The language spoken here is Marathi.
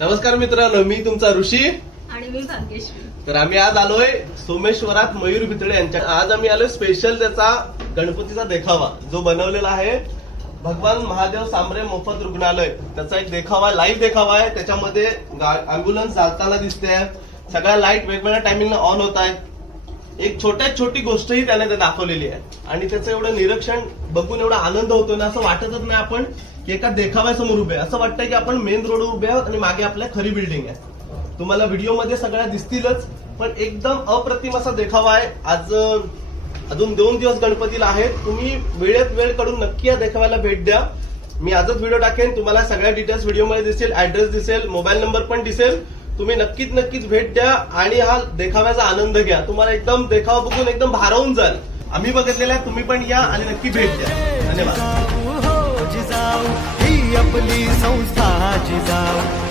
नमस्कार मित्रांनो, मी तुमचा ऋषी आणि मी भाग्यश्री. तर आम्ही आज आलोय सोमेश्वरात मयूर भितळे यांच्या. आज आम्ही आलोय स्पेशल त्याचा गणपतीचा देखावा जो बनवलेला आहे भगवान महादेव सांबरे मोफत रुग्णालय. त्याचा एक देखावा, लाईव्ह देखावा आहे. त्याच्यामध्ये अँब्युलन्स चालताना दिसते, सगळ्या लाईट वेगवेगळ्या टायमिंगला ऑन होत आहे. एक छोटी गोष्टही त्याने ते दाखवलेली आहे आणि त्याचं एवढं निरीक्षण बघून एवढा आनंद होतो ना, असं वाटतच नाही आपण की एका देखाव्यासमोर उभे. असं वाटतंय की आपण मेन रोडवर उभे आहोत आणि मागे आपल्या खरी बिल्डिंग आहे. तुम्हाला व्हिडिओमध्ये सगळ्या दिसतीलच, पण एकदम अप्रतिम असा देखावा आहे. आज अजून 2 दिवस गणपतीला आहेत. तुम्ही वेळेत वेळ काढून नक्की या देखाव्याला भेट द्या. मी आजच व्हिडिओ टाकेन, तुम्हाला सगळ्या डिटेल्स व्हिडिओमध्ये दिसेल, ऍड्रेस दिसेल, मोबाईल नंबर पण दिसेल. तुम्ही नक्कीच भेट द्या आणि हा देखाव्याचा आनंद घ्या. तुम्हाला एकदम देखावा बघून एकदम भारावून जाल. आम्ही बघितलेला आहे, तुम्ही पण या आणि नक्की भेट द्या. धन्यवाद. आपली संस्था जिजाऊ.